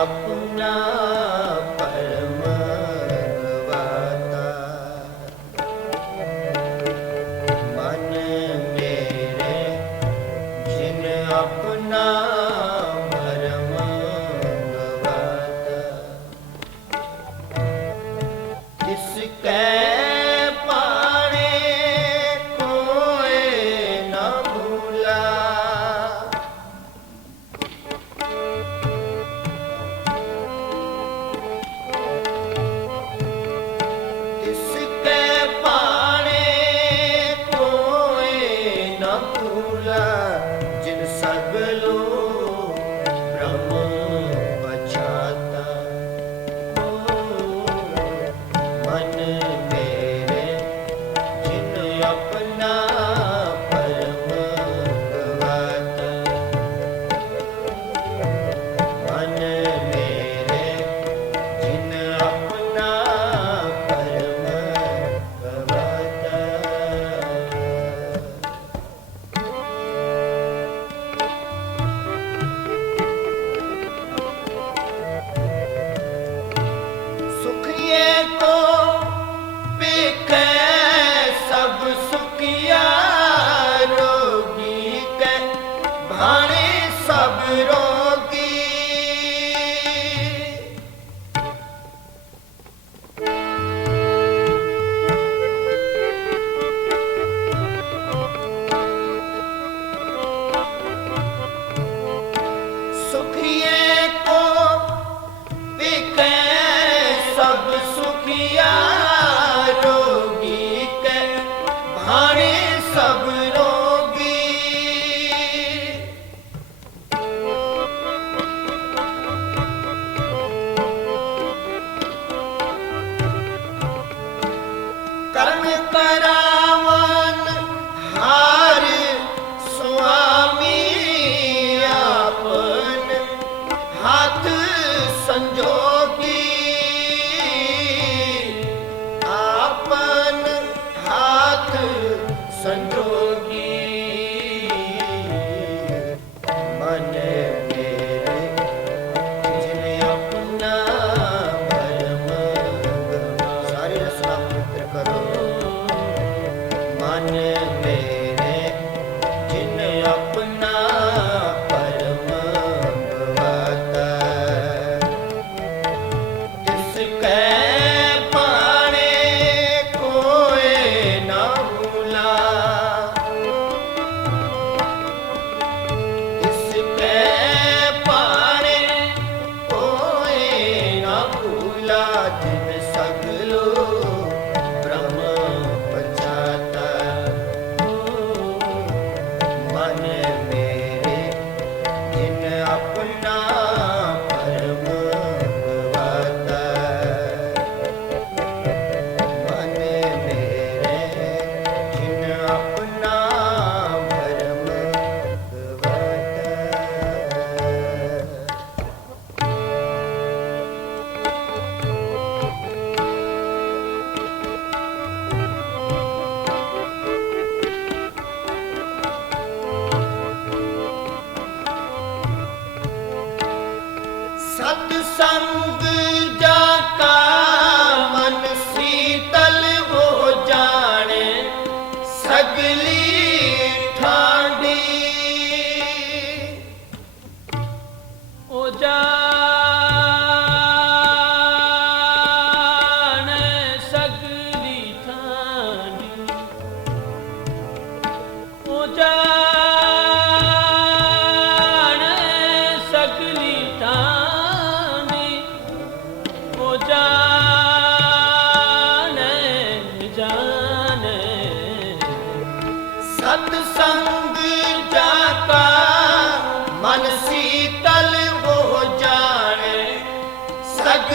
ਆਪਣਾ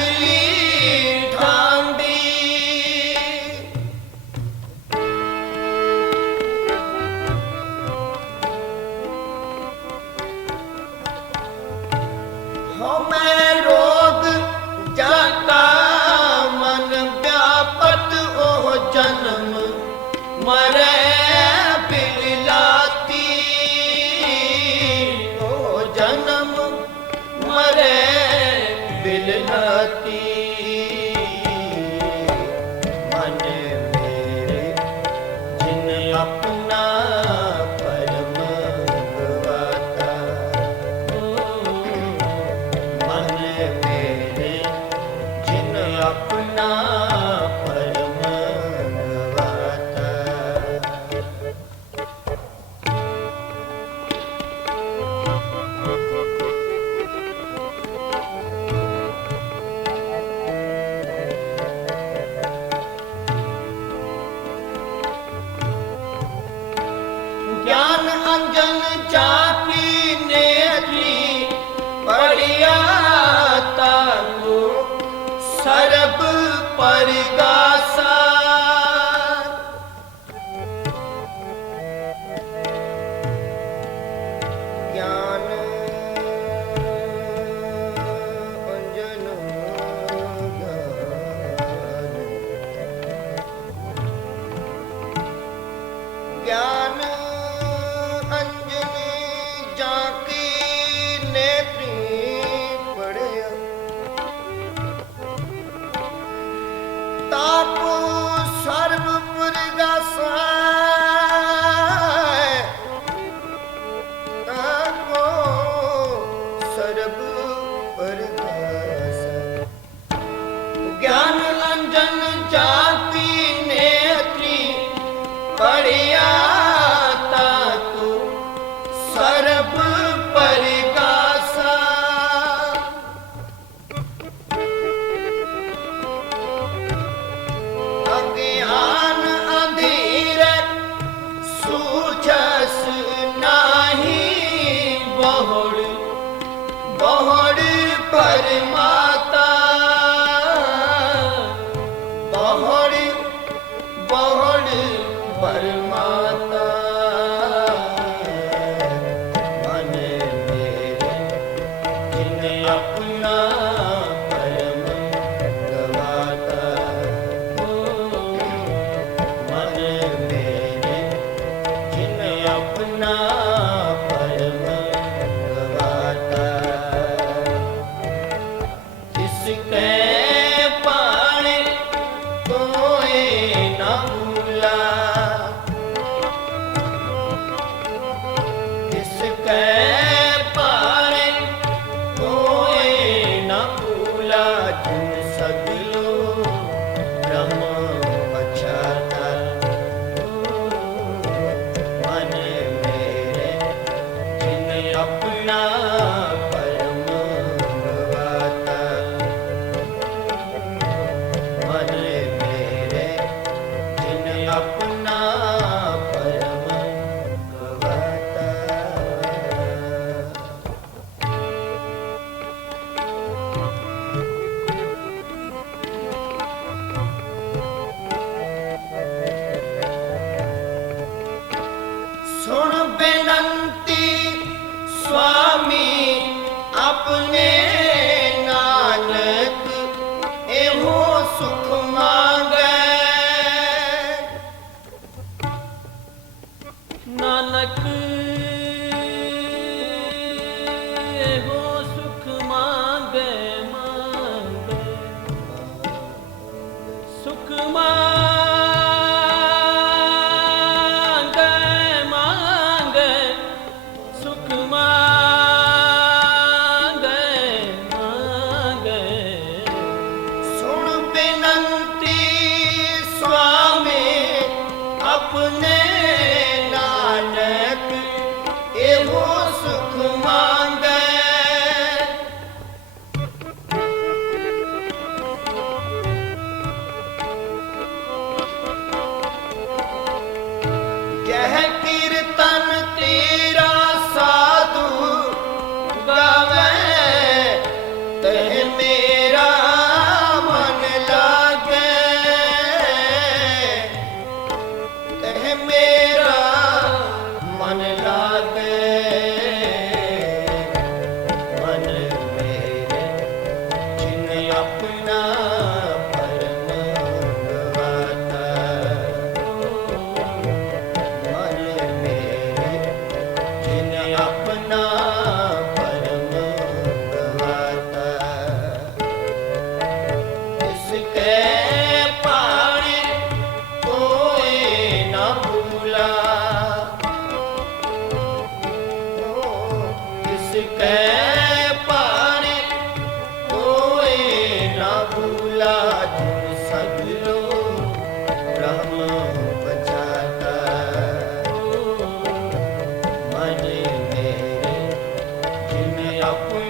believe. তোমার स्वामी अपने ปืนแน่ up